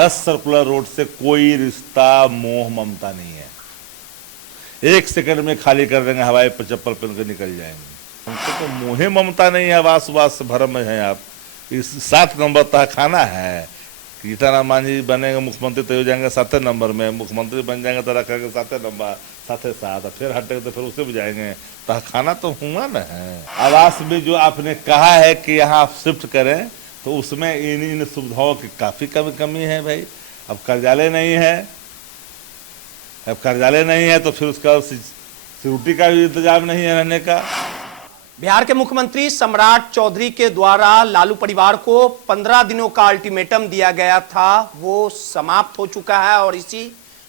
10 circular road से कोई रिश्ता मोह ममता नहीं है। 1 सेकंड में खाली कर देंगे, हवाई पर चप्पल पहन के निकल जाएंगे। हमको तो मोहे ममता नहीं है, आवास वास भरम में है। आप इस 7 नंबर तक खाना है। सीताराम मांझी बनेंगे मुख्यमंत्री तो हो जाएंगे 7 नंबर में, मुख्यमंत्री बन जाएंगे तो रखेंगे 7 नंबर 7 फिर हटेंगे तो फिर उसे भी जाएंगे। तो खाना तो हुआ ना है। आवास में जो आपने कहा है कि यहाँ आप शिफ्ट करें, तो उसमें इन सुविधाओं की काफ़ी कमी है भाई। अब कार्यालय नहीं है, तो फिर उसका सिक्योरिटी का भी इंतजाम नहीं है रहने का। बिहार के मुख्यमंत्री सम्राट चौधरी के द्वारा लालू परिवार को 15 दिनों का अल्टीमेटम दिया गया था, वो समाप्त हो चुका है। और इसी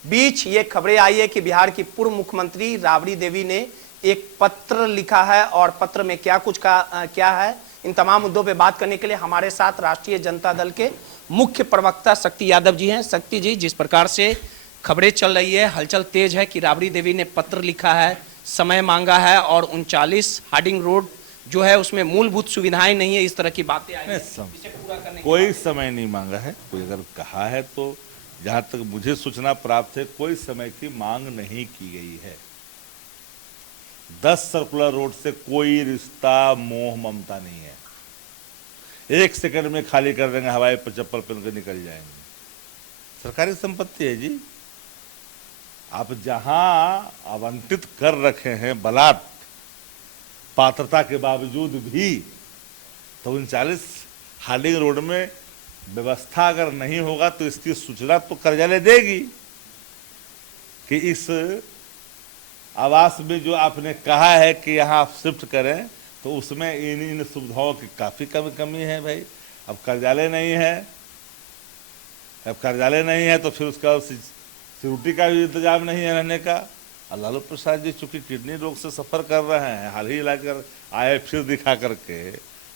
बीच ये खबरें आई है कि बिहार की पूर्व मुख्यमंत्री राबड़ी देवी ने एक पत्र लिखा है, और पत्र में क्या है, इन तमाम मुद्दों पे बात करने के लिए हमारे साथ राष्ट्रीय जनता दल के मुख्य प्रवक्ता शक्ति यादव जी हैं। शक्ति जी, जिस प्रकार से खबरें चल रही है, हलचल तेज है कि राबड़ी देवी ने पत्र लिखा है, समय मांगा है, और 39 हार्डिंग रोड जो है उसमें मूलभूत सुविधाएं नहीं है, इस तरह की बातें आई हैं। इसे पूरा करने कोई समय नहीं मांगा है। कोई अगर कहा है तो जहां तक मुझे सूचना प्राप्त है, कोई समय की मांग नहीं की गई है। 10 सर्कुलर रोड से कोई रिश्ता मोह ममता नहीं है। 1 सेकंड में खाली कर देंगे, हवाई पर चप्पल पहन के निकल जाएंगे। सरकारी संपत्ति है जी। आप जहां आवंटित कर रखे हैं बलात् पात्रता के बावजूद भी, तो 39 हार्डिंग रोड में व्यवस्था अगर नहीं होगा तो इसकी सूचना तो कार्यालय देगी कि इस आवास में जो आपने कहा है कि यहाँ आप शिफ्ट करें, तो उसमें इन सुविधाओं की काफ़ी कमी है भाई। अब कार्यालय नहीं है, तो फिर उसका सिक्योरिटी का भी इंतजाम नहीं है रहने का। और लालू प्रसाद जी चूंकि किडनी रोग से सफ़र कर रहे हैं, हाल ही इलाज कर आए फिर दिखा करके,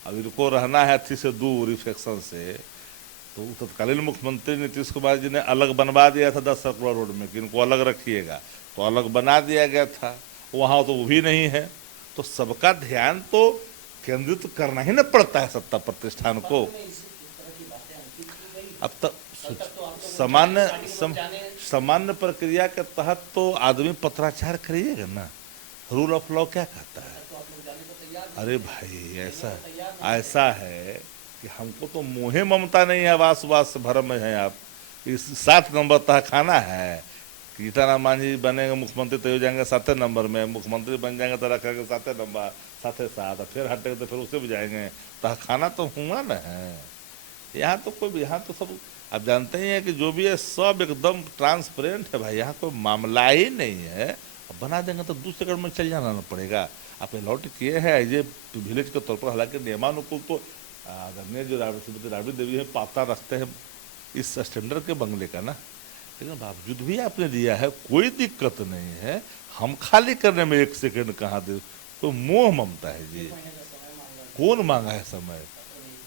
अब इनको रहना है अथी से दूर, इन्फेक्शन से, तो तत्कालीन मुख्यमंत्री नीतीश कुमार जी ने अलग बनवा दिया था 10 सर्कुलर रोड में कि इनको अलग रखिएगा, तो अलग बना दिया गया था। वहाँ तो वो भी नहीं है। तो सबका ध्यान तो केंद्रित करना ही न पड़ता है सत्ता प्रतिष्ठान को। अब तक सामान्य प्रक्रिया के तहत तो आदमी पत्राचार करिएगा ना। रूल ऑफ लॉ क्या कहता है? अरे भाई ऐसा है कि हमको तो मोहे ममता नहीं है, आवास वास भरम में है। आप इस 7 नंबर तक खाना है। सीताराम मांझी बनेंगे मुख्यमंत्री तो हो जाएंगे 7 नंबर में, मुख्यमंत्री बन जाएंगे तो रखेंगे 7 नंबर 7 फिर हटेंगे तो फिर उसे भी जाएंगे। तो खाना तो हुआ ना है। यहाँ तो सब आप जानते ही हैं कि जो भी है सब एकदम ट्रांसपेरेंट है भाई। यहाँ कोई मामला ही नहीं है। अब बना देंगे तो 2 सेकंड में चल जाना पड़ेगा। आप अलॉट किए हैं एज ए विलेज के तौर पर, हालांकि नियमानुकूल तो आदरणीय जो राबड़ी देवी है पाता रखते हैं इस स्टैंडर्ड के बंगले का ना, लेकिन बावजूद भी आपने दिया है, कोई दिक्कत नहीं है। हम खाली करने में 1 सेकंड कहाँ दे, तो मोह ममता है जी। कौन मांगा है समय?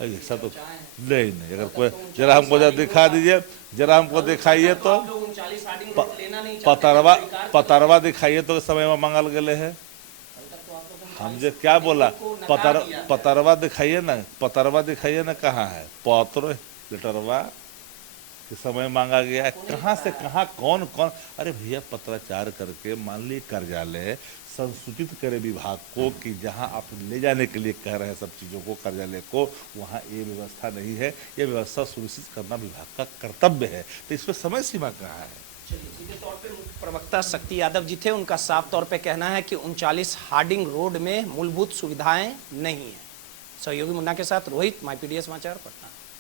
ऐसा तो नहीं। अगर कोई जरा हमको दिखा दीजिए, जरा हमको दिखाइए तो पतरवा दिखाइए तो समय में मंगल गले है। हम जो क्या बोला, पतरवा दिखाइए ना, कहाँ है पत्र लेटरवा कि समय मांगा गया है, कहाँ से कहाँ कौन। अरे भैया, पत्राचार करके मान ली कार्यालय संसूचित करे विभाग को कि जहां आप ले जाने के लिए कह रहे हैं सब चीज़ों को कार्यालय को, वहां ये व्यवस्था नहीं है। ये व्यवस्था सुनिश्चित करना विभाग का कर्तव्य है। तो इसमें समय सीमा कहाँ है? चलिए, सीधे तौर पे मुख्य प्रवक्ता शक्ति यादव जी थे। उनका साफ तौर पे कहना है कि 39 हार्डिंग रोड में मूलभूत सुविधाएं नहीं है। सहयोगी मुन्ना के साथ रोहित, माई पीडीएस समाचार, पटना।